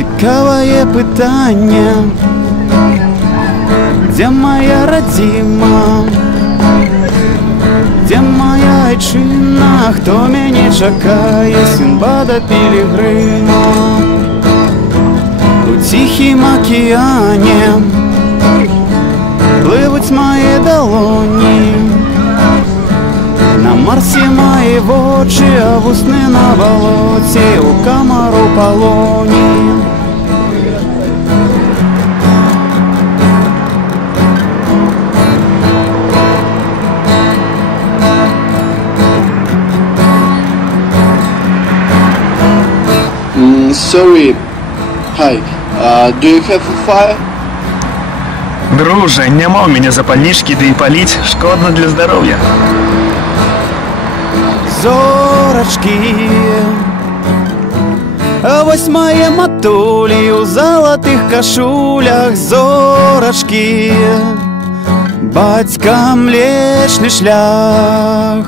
Цікавае пытанне, дзе моя радзіма, дзе моя айчына, хто мяне чакае, Сінбада Пілігрыма. У ціхім акіяне плывуць мае далоні, на Марсе мае вочы, а вусны на балоце, у камару палоні. Sorry. Hi. Do you have a fire? Друже, няма у меня запальнички, да и палить шкодно для здоровья. Зорачки, а вось мае матулі у залатых кашулях. Зорачки, бацька Млечны Шлях.